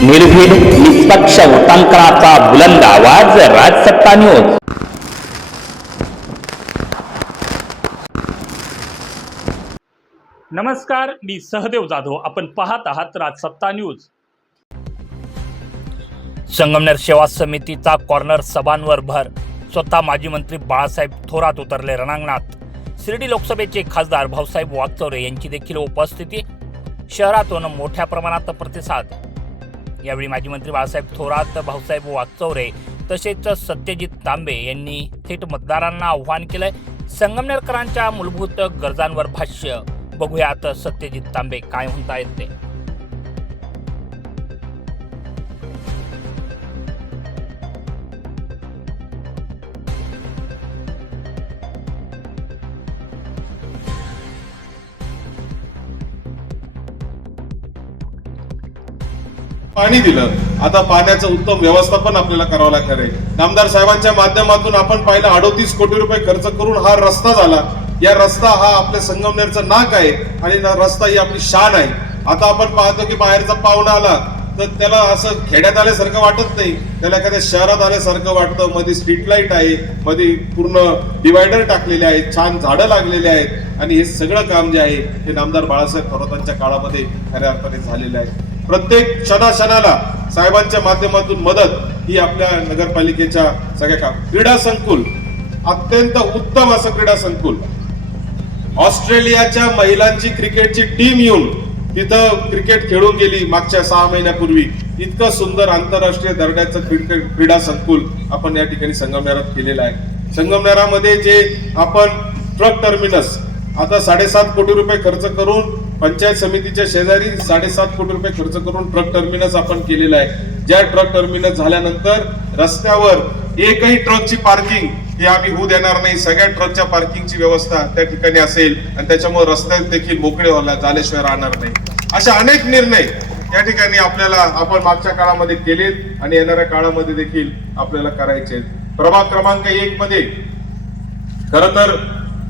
निर्भीड निष्पक्ष वृत्तांकनाचा बुलंद आवाज राजसत्ता न्यूज नमस्कार मी सहदेव जाधव. आपण पाहत आहात राजसत्ता न्यूज. संगमनेर सेवा समितीचा कॉर्नर सभांवर भर. स्वतः माजी मंत्री बाळासाहेब थोरात उतरले रणांगणात. शिर्डी लोकसभेचे खासदार भाऊसाहेब वागचौरे यांची देखील उपस्थिती. शहरातून मोठ्या प्रमाणात प्रतिसाद. यावेळी माजी मंत्री बाळासाहेब थोरात भाऊसाहेब वागचौरे तसेच सत्यजित तांबे यांनी थेट मतदारांना आव्हान केलंय. संगमनेरकरांच्या मूलभूत गरजांवर भाष्य. बघूयात सत्यजित तांबे काय म्हणता ते. पाणी दिलं. आता पाण्याचं उत्तम व्यवस्थापन आपल्याला करावं लागणार आहे. नामदार साहेबांच्या माध्यमातून आपण पाहिलं अडोतीस कोटी रुपये खर्च करून हा रस्ता झाला. या रस्ता हा आपल्या संगमनेरचा नाक आहे आणि ना रस्ता ही आपली शान आहे. आता आपण पाहतो की बाहेरचा पाहुणा आला तर त्याला असं खेड्यात आल्यासारखं वाटत नाही. त्याला एखाद्या शहरात आल्यासारखं वाटतं. मध्ये स्ट्रीट लाइट आहे मध्ये पूर्ण डिवायडर टाकलेले आहेत छान झाडं लागलेले आहेत. आणि हे सगळं काम जे आहे ते नामदार बाळासाहेब थोरातांच्या काळामध्ये खऱ्या अर्थाने झालेलं आहे. प्रत्येक क्षणाक्षणाला साहेबांच्या माध्यमातून मदत ही आपल्या नगरपालिकेच्या सगळ्या काम क्रीडा संकुल अत्यंत उत्तम असं क्रीडा संकुल. ऑस्ट्रेलियाच्या महिलांची क्रिकेटची टीम येऊन तिथं क्रिकेट खेळून गेली मागच्या सहा महिन्यापूर्वी. इतकं सुंदर आंतरराष्ट्रीय दर्जाचं क्रिकेट क्रीडा संकुल आपण या ठिकाणी संगमनेरात केलेलं आहे. संगमनेरामध्ये जे आपण ट्रक टर्मिनस आता साडेसात कोटी रुपये खर्च करून पंचायत समितीच्या शेजारी साडेसात कोटी रुपये खर्च करून ट्रक टर्मिनस आपण केलेलं आहे. ज्या ट्रक टर्मिनस झाल्यानंतर रस्त्यावर एकही ट्रकची पार्किंग हे आम्ही होऊ देणार नाही. सगळ्या ट्रकच्या पार्किंगची व्यवस्था त्या ठिकाणी असेल आणि त्याच्यामुळे रस्ते देखील मोकळे व्हायला झाल्याशिवाय राहणार नाही. अशा अनेक निर्णय या ठिकाणी आपल्याला आपण मागच्या काळामध्ये केलेत आणि येणाऱ्या काळामध्ये देखील आपल्याला करायचे आहेत. प्रभाग क्रमांक एक मध्ये खर तर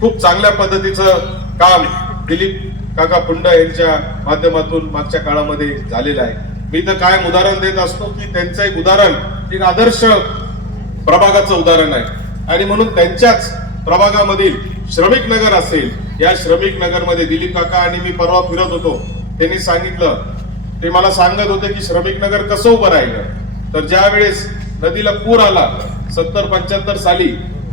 खूप चांगल्या पद्धतीचं काम दिलीप काका पुंड यांच्या माध्यमातून मागच्या काळामध्ये झालेला आहे. मी तर कायम उदाहरण देत असतो की त्यांचं एक उदाहरण एक आदर्श प्रभागाचं उदाहरण आहे. आणि म्हणून त्यांच्याच प्रभागामधील श्रमिक नगर असेल या श्रमिक नगरमध्ये दिलीप काका आणि मी परवा फिरत होतो. त्यांनी सांगितलं ते मला सांगत होते की श्रमिक नगर कसं उभं राहिलं. तर ज्या वेळेस नदीला पूर आला सत्तर पंच्याहत्तर साली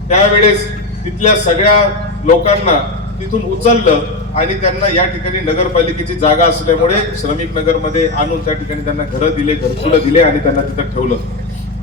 त्यावेळेस तिथल्या सगळ्या लोकांना तिथून उचललं आणि त्यांना या ठिकाणी नगरपालिकेची जागा असल्यामुळे श्रमिक नगरमध्ये आणून त्या ठिकाणी त्यांना घरं दिले घरकुलं दिले आणि त्यांना तिथं ठेवलं.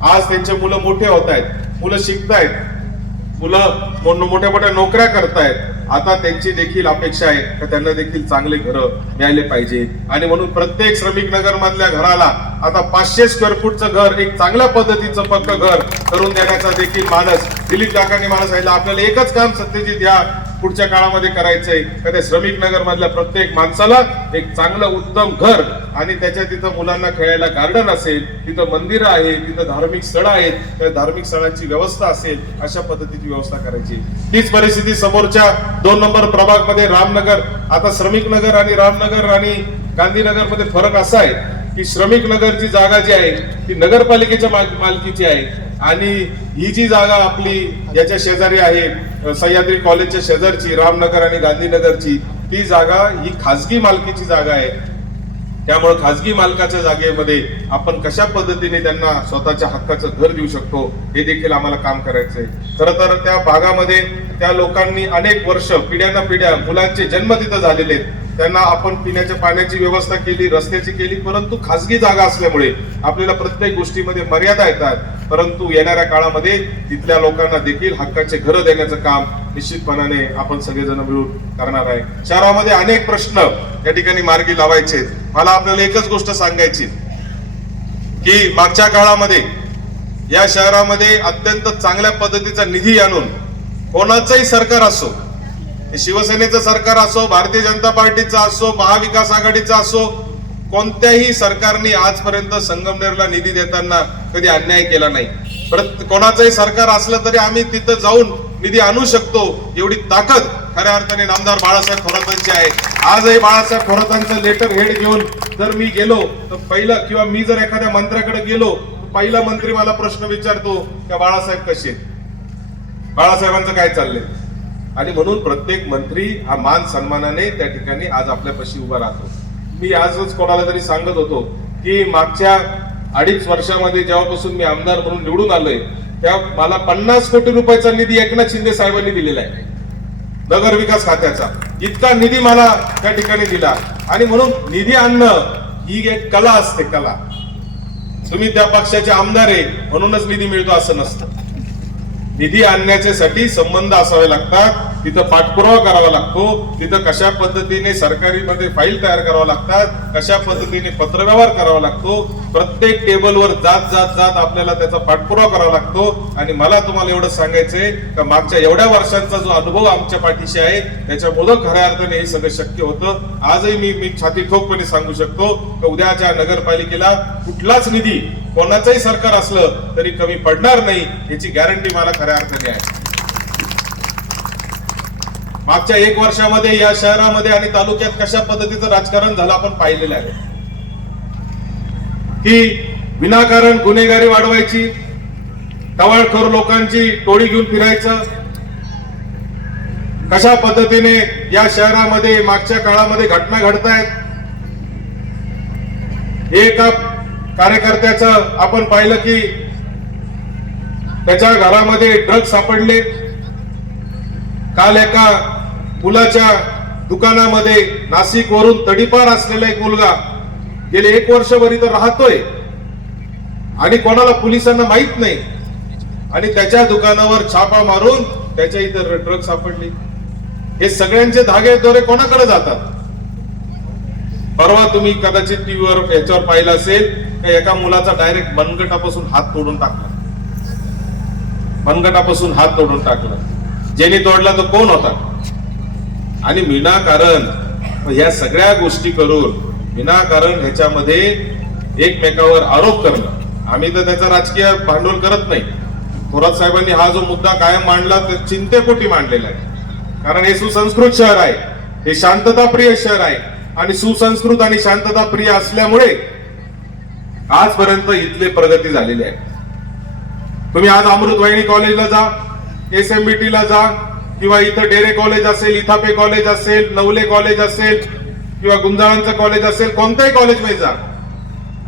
आज त्यांचे मुलं मोठे होत आहेत मुलं शिकतायत मुलं मोठ्या मोठ्या नोकऱ्या करतायत. आता त्यांची देखील अपेक्षा आहे का त्यांना देखील चांगले घरं मिळाले पाहिजे. आणि म्हणून प्रत्येक श्रमिक नगर मधल्या घराला आता पाचशे स्क्वेअर फूटचं घर एक चांगल्या पद्धतीचं पक्क घर करून देण्याचा देखील मानस दिलीप काकांनी मला सांगितलं. आपल्याला एकच काम सत्यजित या पुढच्या काळामध्ये करायचंय. कधी श्रमिक नगर मधल्या प्रत्येक माणसाला एक चांगलं उत्तम घर आणि त्याच्या तिथं मुलांना खेळायला गार्डन असेल तिथं मंदिरं आहे तिथं धार्मिक स्थळं आहेत त्या धार्मिक स्थळांची व्यवस्था असेल अशा पद्धतीची व्यवस्था करायची. तीच परिस्थिती समोरच्या दोन नंबर प्रभागमध्ये रामनगर आता श्रमिक नगर आणि रामनगर आणि गांधीनगरमध्ये फरक असा आहे की श्रमिक नगरची जागा जी आहे ती नगरपालिकेच्या माल- मालकीची आहे. आणि ही जी जागा आपली याच्या शेजारी आहे सह्याद्री कॉलेजच्या शेजारची रामनगर आणि गांधीनगरची ती जागा ही खासगी मालकीची जागा आहे. त्यामुळे खाजगी मालकाच्या जागेमध्ये आपण कशा पद्धतीने त्यांना स्वतःच्या हक्काचं घर देऊ शकतो हे देखील आम्हाला काम करायचंय. खर तर त्या भागामध्ये त्या लोकांनी अनेक वर्ष पिढ्याना पिढ्या मुलांचे जन्म तिथं झालेले आहेत. त्यांना आपण पिण्याच्या पाण्याची व्यवस्था केली रस्त्याची केली परंतु खासगी जागा असल्यामुळे आपल्याला प्रत्येक गोष्टीमध्ये मर्यादा येतात. परंतु येणाऱ्या काळामध्ये तिथल्या लोकांना देखील हक्काचे घरं देण्याचं काम निश्चितपणाने आपण सगळेजण मिळून करणार आहे. शहरामध्ये अनेक प्रश्न या ठिकाणी मार्गी लावायचे. मला आपल्याला एकच गोष्ट सांगायची की मागच्या काळामध्ये या शहरामध्ये अत्यंत चांगल्या पद्धतीचा निधी आणून कोणाचंही सरकार असो शिवसेनेचं सरकार असो भारतीय जनता पार्टीचं असो महाविकास आघाडीचा असो कोणत्याही सरकारने आजपर्यंत संगमनेरला निधी देताना कधी अन्याय केला नाही. परत कोणाचंही सरकार असलं तरी आम्ही तिथं जाऊन निधी आणू शकतो एवढी ताकद खऱ्या अर्थाने नामदार बाळासाहेब थोरातांची आहे. आजही बाळासाहेब थोरातांचं लेटर हेड घेऊन जर मी गेलो तर पहिलं किंवा मी जर एखाद्या मंत्र्याकडे गेलो तर पहिला मंत्री मला प्रश्न विचारतो का बाळासाहेब कसे आहेत? बाळासाहेबांचं काय चाललंय? आणि म्हणून प्रत्येक मंत्री हा मान सन्मानाने त्या ठिकाणी आज आपल्यापाशी उभा राहतो. मी आजच कोणाला तरी सांगत होतो की मागच्या अडीच वर्षामध्ये जेव्हापासून मी आमदार म्हणून निवडून आलोय तेव्हा मला पन्नास कोटी रुपयाचा निधी एकनाथ शिंदे साहेबांनी दिलेला आहे. नगर विकास खात्याचा. इतका निधी मला त्या ठिकाणी दिला. आणि म्हणून निधी आणणं ही एक कला असते कला. तुम्ही त्या पक्षाचे आमदार आहे म्हणूनच निधी मिळतो असं नसतं. निधी आणण्याच्यासाठी संबंध असावे लागतात. तिथं पाठपुरावा करावा लागतो. तिथं कशा पद्धतीने सरकारीमध्ये फाईल तयार करावा लागतात कशा पद्धतीने पत्रव्यवहार करावा लागतो प्रत्येक टेबलवर जात जात जात आपल्याला त्याचा पाठपुरावा करावा लागतो. आणि मला तुम्हाला एवढं सांगायचंय का मागच्या एवढ्या वर्षांचा जो अनुभव आमच्या पाठीशी आहे त्याच्यामुळं खऱ्या अर्थाने हे सगळं शक्य होतं. आजही मी मी छाती ठोकपणे सांगू शकतो का उद्याच्या नगरपालिकेला कुठलाच निधी कोणाचंही सरकार असलं तरी कमी पडणार नाही याची गॅरंटी मला खऱ्या अर्थाने आहे. मागच्या एक वर्षामध्ये या शहरामध्ये आणि तालुक्यात कशा पद्धतीचं राजकारण झालं आपण पाहिलेलं आहे. की विनाकारण गुन्हेगारी वाढवायची टवाळखोर लोकांची टोळी घेऊन फिरायचं कशा पद्धतीने या शहरामध्ये मागच्या काळामध्ये घटना घडतायत एका कार्यकर्त्याचं आपण पाहिलं की त्याच्या घरामध्ये ड्रग्ज सापडले. काल एका मुलाच्या दुकानामध्ये नाशिक वरून तडीपार असलेला एक मुलगा गेले एक वर्षभर इथं राहतोय. आणि कोणाला पोलिसांना माहीत नाही. आणि त्याच्या दुकानावर छापा मारून त्याच्या इथं ड्रग सापडली. हे सगळ्यांचे धागे दोरे कोणाकडे जातात? परवा तुम्ही कदाचित टीव्हीवर याच्यावर पाहिलं असेल का एका मुलाचा डायरेक्ट मनगटापासून हात तोडून टाकला. मनगटापासून हात तोडून टाकला. ज्याने तोडला तो कोण होता? आणि विनाकारण ह्या सगळ्या गोष्टी करून विनाकारण ह्याच्यामध्ये एकमेकावर आरोप करणं. आम्ही तर त्याचा राजकीय भांडवल करत नाही. थोरात साहेबांनी हा जो मुद्दा कायम मांडला तर चिंतेपोटी मांडलेला आहे. कारण हे सुसंस्कृत शहर आहे. हे शांतताप्रिय शहर आहे. आणि सुसंस्कृत आणि शांतताप्रिय असल्यामुळे आजपर्यंत इथले प्रगती झालेली आहे. तुम्ही आज अमृतवाहिनी कॉलेजला जा एस एम बी ला जा किंवा इथं डेरे कॉलेज असेल इथापे कॉलेज असेल नवले कॉलेज असेल किंवा गुंजाळांचं कॉलेज असेल कोणत्याही कॉलेजमध्ये जा.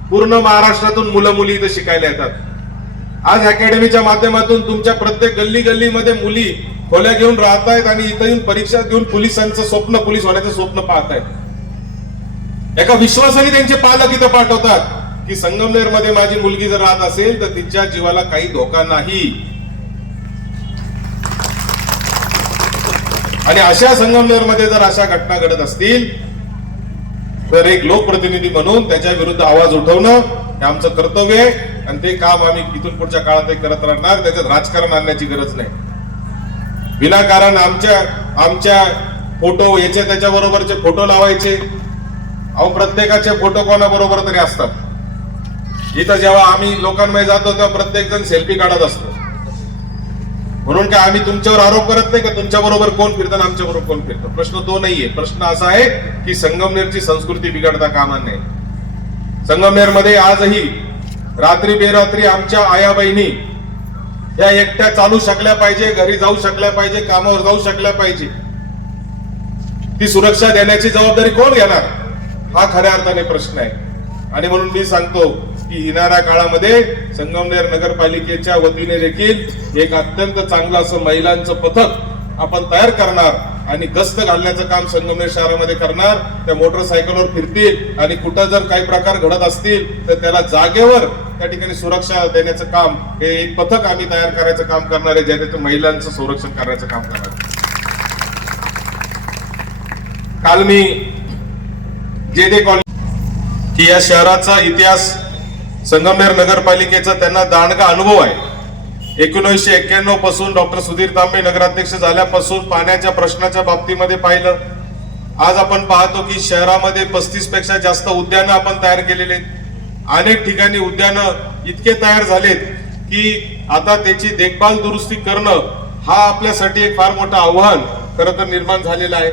पूर्ण महाराष्ट्रातून मुलं मुली इथं शिकायला येतात. आज अकॅडमीच्या माध्यमातून तुमच्या प्रत्येक गल्ली गल्लीमध्ये मुली खोल्या घेऊन राहतायत आणि इथं येऊन परीक्षा देऊन पोलिसांचं स्वप्न पोलीस होण्याचं स्वप्न पाहतायत. एका विश्वासाने त्यांचे पालक इथं पाठवतात की संगमनेरमध्ये माझी मुलगी जर राहत असेल तर तिच्या जीवाला काही धोका नाही. आणि अशा संगमनेरमध्ये जर अशा घटना घडत असतील तर एक लोकप्रतिनिधी म्हणून त्याच्या विरुद्ध आवाज उठवणं हे आमचं कर्तव्य आहे. आणि ते काम आम्ही इथून पुढच्या काळात करत राहणार त्याच्यात राजकारण आणण्याची गरज नाही. विनाकारण आमच्या आमच्या फोटो याच्या त्याच्या बरोबरचे फोटो लावायचे. अहो प्रत्येकाचे फोटो कोणाबरोबर तरी असतात. इथं जेव्हा आम्ही लोकांमध्ये जातो तेव्हा प्रत्येक जण सेल्फी काढत असतो. म्हणून काय आम्ही तुमच्यावर आरोप करत नाही का? तुमच्या बरोबर कोण फिरतं आमच्या बरोबर कोण फिरतं? प्रश्न तो नाहीये. प्रश्न असा आहे की संगमनेरची संस्कृती बिघडता कामा नये. संगमनेरमध्ये आजही रात्री बेरात्री आमच्या आया बहिणी या एकट्या चालू शकल्या पाहिजे घरी जाऊ शकल्या पाहिजे कामावर जाऊ शकल्या पाहिजे. ती सुरक्षा देण्याची जबाबदारी कोण घेणार? हा खऱ्या अर्थाने प्रश्न आहे. आणि म्हणून मी सांगतो की येणाऱ्या काळामध्ये संगमनेर नगरपालिकेच्या वतीने देखील एक अत्यंत चांगलं असं महिलांचं पथक आपण तयार करणार आणि गस्त घालण्याचं काम संगमनेर शहरामध्ये करणार. त्या मोटरसायकलवर फिरतील आणि कुठं जर काही प्रकार घडत असतील तर त्याला जागेवर त्या ठिकाणी सुरक्षा देण्याचं काम हे एक पथक आम्ही तयार करायचं काम करणार आहे ज्याने महिलांचं संरक्षण करण्याचं काम करणार काल मी जे डे कॉलेज की या शहराचा इतिहास संगमनेर नगरपालिकेचा त्यांना दांडगा अनुभव आहे. एकोणीसशे एक्क्याण्णवपासून डॉक्टर सुधीर तांबे नगराध्यक्ष झाल्यापासून पाण्याच्या प्रश्नाच्या बाबतीमध्ये पाहिलं. आज आपण पाहतो की शहरामध्ये पस्तीसपेक्षा जास्त उद्यानं आपण तयार केलेले अनेक ठिकाणी उद्यानं इतके तयार झालेत की आता त्याची देखभाल दुरुस्ती करणं हा आपल्यासाठी एक फार मोठं आव्हान खरं तर निर्माण झालेलं आहे.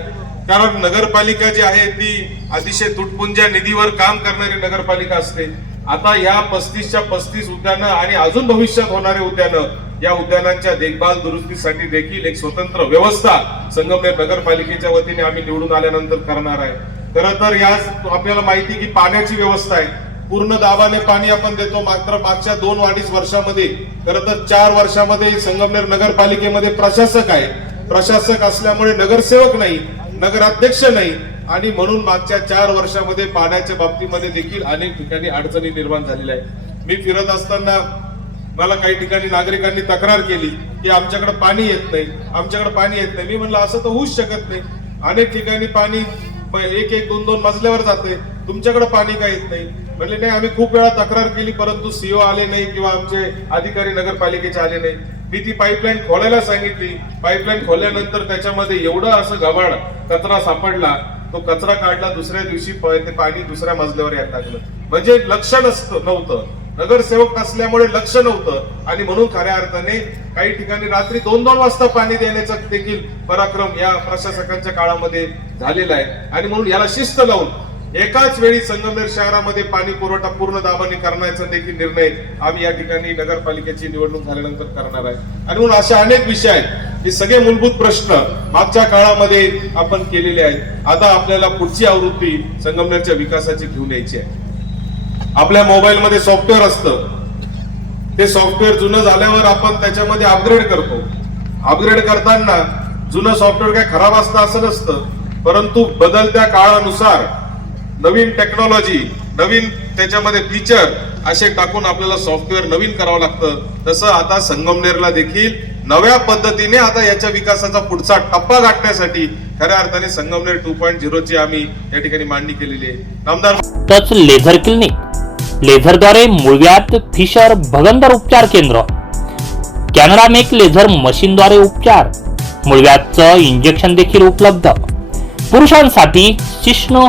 कारण नगरपालिका जी आहे ती अतिशय तुटपुंज्या निधीवर काम करणारी नगरपालिका असते. आता या पस्तीसच्या पस्तीस उद्यानं आणि अजून भविष्यात होणारे उद्यानं या उद्यानांच्या देखभाल दुरुस्तीसाठी देखील एक स्वतंत्र व्यवस्था संगमनेर नगरपालिकेच्या वतीने आम्ही निवडून आल्यानंतर करणार आहे. खरं तर या आपल्याला माहिती की पाण्याची व्यवस्था आहे. पूर्ण दाबाने पाणी आपण देतो मात्र मागच्या दोन अडीच वर्षामध्ये खरं तर चार वर्षामध्ये संगमनेर नगरपालिकेमध्ये प्रशासक आहे. प्रशासक असल्यामुळे नगरसेवक नाही नगराध्यक्ष नाही आणि म्हणून मागच्या चार वर्षामध्ये पाण्याच्या बाबतीमध्ये देखील अनेक ठिकाणी अडचणी निर्माण झालेल्या आहेत. मी फिरत असताना मला काही ठिकाणी नागरिकांनी तक्रार केली की आमच्याकडे पाणी येत नाही आमच्याकडे पाणी येत नाही. मी म्हणलं असं तर होऊच शकत नाही. अनेक ठिकाणी पाणी एक एक दोन दोन मजल्यावर जाते तुमच्याकडे पाणी का येत नाही? म्हणले नाही आम्ही खूप वेळा तक्रार केली परंतु सीओ आले नाही किंवा आमचे अधिकारी नगरपालिकेचे आले नाही. मी ती पाईपलाईन खोलायला सांगितली. पाईपलाईन खोलल्यानंतर त्याच्यामध्ये एवढं असं घबाड कचरा सापडला तो कचरा काढला दुसऱ्या दिवशी ते पाणी दुसऱ्या मजल्यावर यायला लागलं. म्हणजे लक्ष नसतं नव्हतं. नगरसेवक नसल्यामुळे लक्ष नव्हतं. आणि म्हणून खऱ्या अर्थाने काही ठिकाणी रात्री दोन दोन वाजता पाणी देण्याचा देखील पराक्रम या प्रशासकांच्या काळामध्ये झालेला आहे. आणि म्हणून याला शिस्त लावून एकाच वेळी संगमनेर शहरामध्ये पाणी पुरवठा पूर्ण दाबाने करण्याचा देखील निर्णय आम्ही या ठिकाणी नगरपालिकेची निवडणूक झाल्यानंतर करणार आहे. आणि म्हणून असे अनेक विषय आहेत. हे सगळे मूलभूत प्रश्न मागच्या काळामध्ये आपण केलेले आहेत. आता आपल्याला पुढची आवृत्ती संगमनेरच्या विकासाची घेऊन यायची आहे. आपल्या मोबाईलमध्ये सॉफ्टवेअर असतं. ते सॉफ्टवेअर जुनं झाल्यावर आपण त्याच्यामध्ये अपग्रेड करतो. अपग्रेड करताना जुनं सॉफ्टवेअर काय खराब असतं असं नसतं. परंतु बदलत्या काळानुसार नवीन टेक्नॉलॉजी नवीन त्याच्यामध्ये फीचर असे टाकून आपल्याला सॉफ्टवेअर नवीन करावं लागतं. तसं आता संगमनेरला देखील नव्या पद्धतीने आता याच्या विकासाचा पुढचा टप्पा गाठण्यासाठी खऱ्या अर्थाने संगमनेर टू पॉईंट झिरोची आम्ही या ठिकाणी मांडणी केलेली आहे. Namdar laser clinic. लेझरद्वारे मुळव्यात फिशर भगंदर उपचार केंद्र. कॅनडा मेक लेझर मशीनद्वारे उपचार. मुळव्यातचं इंजेक्शन देखील उपलब्ध. पुरुषांसाठी शिष्ण